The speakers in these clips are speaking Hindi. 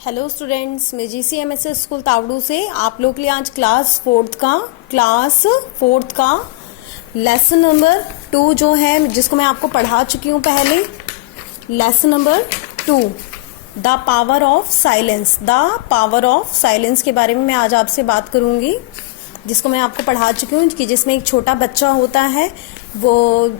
हेलो स्टूडेंट्स, मैं GCMS स्कूल तावड़ू से आप लोग के लिए आज क्लास फोर्थ का लेसन नंबर 2 जो है जिसको मैं आपको पढ़ा चुकी हूँ पहले। Lesson number 2 the power of silence के बारे में मैं आज आपसे बात करूँगी, जिसको मैं आपको पढ़ा चुकी हूँ कि जिसमें एक छोटा बच्चा होता है, वो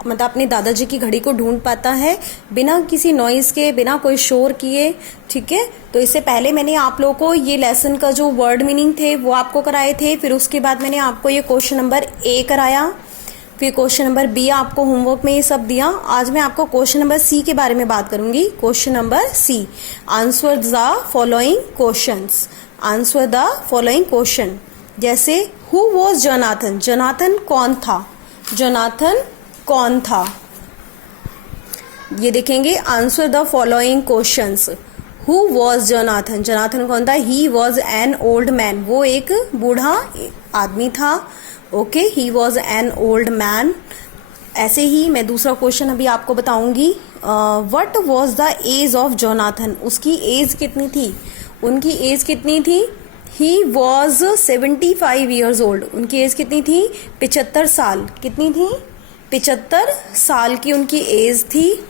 मतलब अपने दादाजी की घड़ी को ढूंढ पाता है बिना किसी नॉइज़ के, बिना कोई शोर किए। ठीक है, तो इससे पहले मैंने आप लोगों को ये लेसन का जो वर्ड मीनिंग थे वो आपको कराए थे। फिर उसके बाद मैंने आपको ये क्वेश्चन नंबर A कराया, फिर क्वेश्चन नंबर B आपको होमवर्क में ये सब दिया। आज मैं आपको क्वेश्चन नंबर C के बारे में बात करूंगी। Question number C, answer the following question. जैसे हु वॉज जोनाथन, जोनाथन कौन था, ये देखेंगे। Answer the following questions. Who was Jonathan, Jonathan कौन था। He was an old man, वो एक बूढ़ा आदमी था। Okay, he was an old man. ऐसे ही मैं दूसरा क्वेश्चन अभी आपको बताऊंगी। What was the age of Jonathan, उसकी एज कितनी थी, उनकी एज कितनी थी। ही वॉज 75 ईयर्स ओल्ड, उनकी एज कितनी थी, 75 साल। कितनी थी, 75 साल की उनकी एज थी।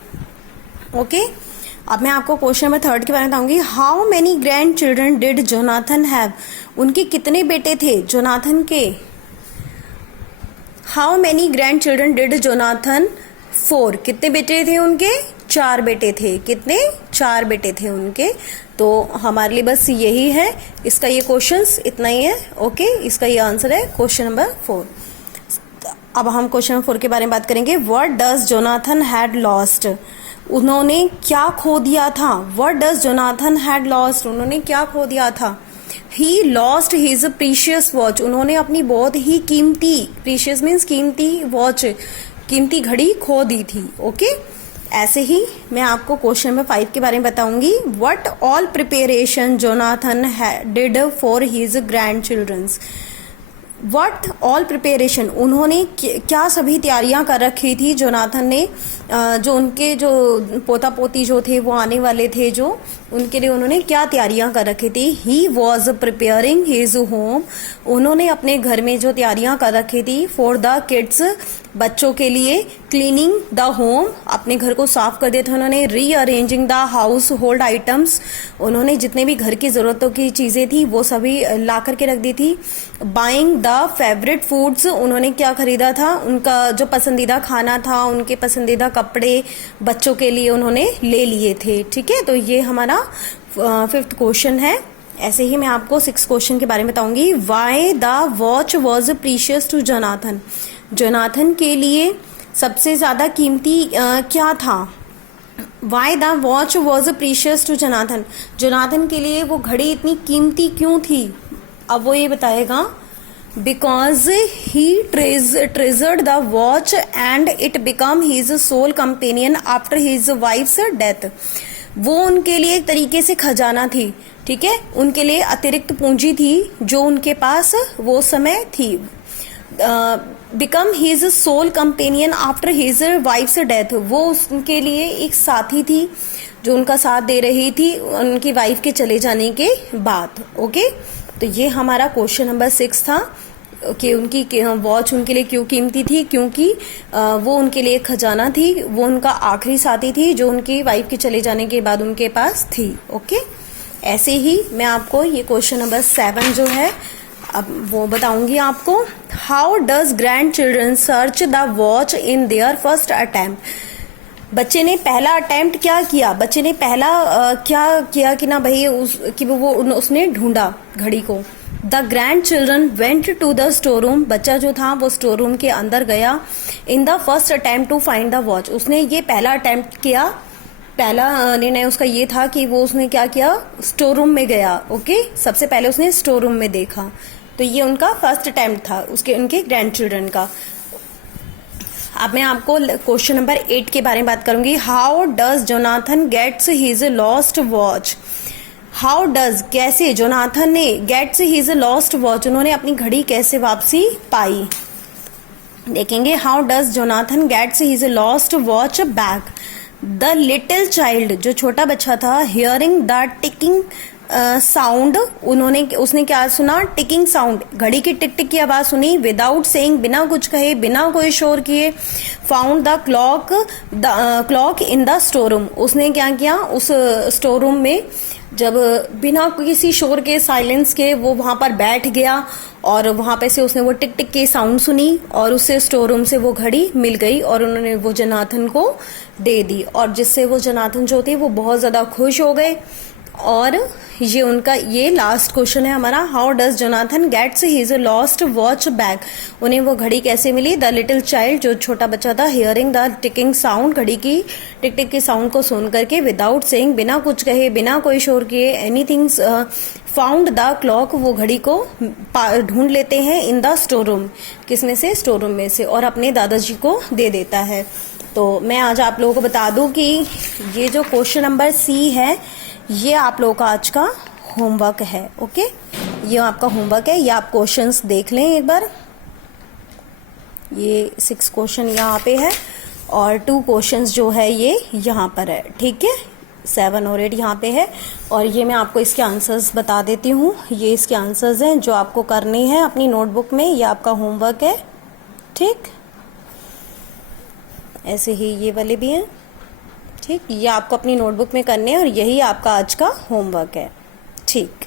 ओके, अब मैं आपको क्वेश्चन नंबर 3 के बारे में बताऊंगी। How many grand children did Jonathan have, उनके कितने बेटे थे जोनाथन के। How many grand children did Jonathan 4, कितने बेटे थे उनके, 4 बेटे थे। कितने, 4 बेटे थे उनके। तो हमारे लिए बस यही है, इसका ये क्वेश्चंस इतना ही है। ओके, इसका ये आंसर है क्वेश्चन नंबर 4। अब हम क्वेश्चन नंबर 4 के बारे में बात करेंगे। What does Jonathan had lost, उन्होंने क्या खो दिया था। What does Jonathan had lost, उन्होंने क्या खो दिया था। He lost his precious watch, उन्होंने अपनी बहुत ही कीमती, प्रीशियस मीन्स कीमती, वॉच कीमती घड़ी खो दी थी। ओके, ऐसे ही मैं आपको क्वेश्चन नंबर 5 के बारे में बताऊंगी। What all preparation Jonathan did for his grandchildrens. What all preparation, उन्होंने क्या सभी तैयारियां कर रखी थी जोनाथन ने, जो उनके जो पोता पोती जो थे वो आने वाले थे, जो उनके लिए उन्होंने क्या तैयारियां कर रखी थी। He was preparing his home, उन्होंने अपने घर में जो तैयारियां कर रखी थी। फॉर द किड्स, बच्चों के लिए। क्लीनिंग द होम, अपने घर को साफ कर दिया था उन्होंने। Rearranging the house hold items, उन्होंने जितने भी घर की जरूरतों की चीजें थी वो सभी ला करके रख दी थी। बाइंग द फेवरेट फूड्स, उन्होंने क्या खरीदा था, उनका जो पसंदीदा खाना था, उनके पसंदीदा कपड़े बच्चों के लिए उन्होंने ले लिए थे। ठीक है, तो ये हमारा 5th क्वेश्चन है। ऐसे ही मैं आपको 6th क्वेश्चन के बारे में बताऊंगी। Why the watch was precious to Jonathan, Jonathan के लिए सबसे ज्यादा कीमती क्या था। Why the watch was precious to Jonathan, Jonathan के लिए वो घड़ी इतनी कीमती क्यों थी। अब वो ये बताएगा। Because he treasured the watch and it become his soul companion after his wife's death, वो उनके लिए एक तरीके से खजाना थी। ठीक है, उनके लिए अतिरिक्त पूंजी थी जो उनके पास वो समय थी। Become his soul companion after his wife's death, वो उनके लिए एक साथी थी जो उनका साथ दे रही थी उनकी वाइफ के चले जाने के बाद। ओके, तो ये हमारा क्वेश्चन नंबर 6 था कि उनकी वॉच उनके लिए क्यों कीमती थी, क्योंकि वो उनके लिए खजाना थी, वो उनका आखिरी साथी थी जो उनकी वाइफ के चले जाने के बाद उनके पास थी। ओके, ऐसे ही मैं आपको ये क्वेश्चन नंबर 7 जो है अब वो बताऊंगी आपको। How does grand children search the watch in their first attempt, बच्चे ने पहला अटेम्प्ट क्या किया, बच्चे ने पहला क्या किया कि ना भाई उसने ढूंढा घड़ी को। The grandchildren went to the store room, बच्चा जो था वो स्टोर रूम के अंदर गया। In the first attempt to find the watch, उसने ये पहला अटेम्प्ट किया, पहला निर्णय उसका ये था कि वो उसने क्या किया, स्टोर रूम में गया। ओके, सबसे पहले उसने स्टोर रूम में देखा, तो ये उनका फर्स्ट अटेम्प्ट था उनके ग्रैंड चिल्ड्रन का। अब मैं आपको क्वेश्चन नंबर 8 के बारे में बात करूंगी। How does Jonathan gets his lost watch, how does, कैसे जोनाथन ने, गेट्स हिज लॉस्ट वॉच, उन्होंने अपनी घड़ी कैसे वापसी पाई। देखेंगे how does Jonathan gets his lost watch back, the little child, जो छोटा बच्चा था, हियरिंग द टिकिंग साउंड, उसने क्या सुना? टिकिंग साउंड, घड़ी की टिक टिक की आवाज सुनी, विदाउट सेइंग, बिना कुछ कहे, बिना कोई शोर किए, found the clock in the store room, उसने क्या किया? उस स्टोर रूम में जब बिना किसी शोर के, साइलेंस के, वो वहां पर बैठ गया और वहां पे से उसने वो टिक टिक की साउंड सुनी और उससे स्टोर रूम से वो घड़ी मिल गई और उन्होंने वो जोनाथन को दे दी, और जिससे वो जोनाथन जो थे वो बहुत ज्यादा खुश हो गए। और ये उनका ये लास्ट क्वेश्चन है हमारा, how does Jonathan gets his lost watch back, उन्हें वो घड़ी कैसे मिली? द लिटिल चाइल्ड, जो छोटा बच्चा था, हियरिंग द टिकिंग साउंड, घड़ी की टिक टिक की साउंड को सुन करके, विदाउट सेइंग, बिना कुछ कहे, बिना कोई शोर किए, एनीथिंग, फाउंड द क्लॉक, वो घड़ी को ढूंढ लेते हैं, इन द स्टोर रूम, किसमें से? स्टोर रूम में से, और अपने दादाजी को दे देता है। तो मैं आज आप लोगों को बता दूं कि ये जो क्वेश्चन नंबर सी है, ये आप लोगों का आज का होमवर्क है। ओके, ये आपका होमवर्क है, ये आप क्वेश्चंस देख लें एक बार। ये 6 क्वेश्चन यहाँ पे है और 2 क्वेश्चंस जो है ये यहाँ पर है, ठीक है। 7 और 8 यहाँ पे है, और ये मैं आपको इसके आंसर्स बता देती हूँ। ये इसके आंसर्स हैं जो आपको करने हैं अपनी नोटबुक में, ये आपका होमवर्क है, ठीक। ऐसे ही ये वाले भी हैं, ठीक। ये आपको अपनी नोटबुक में करने हैं और यही आपका आज का होमवर्क है, ठीक।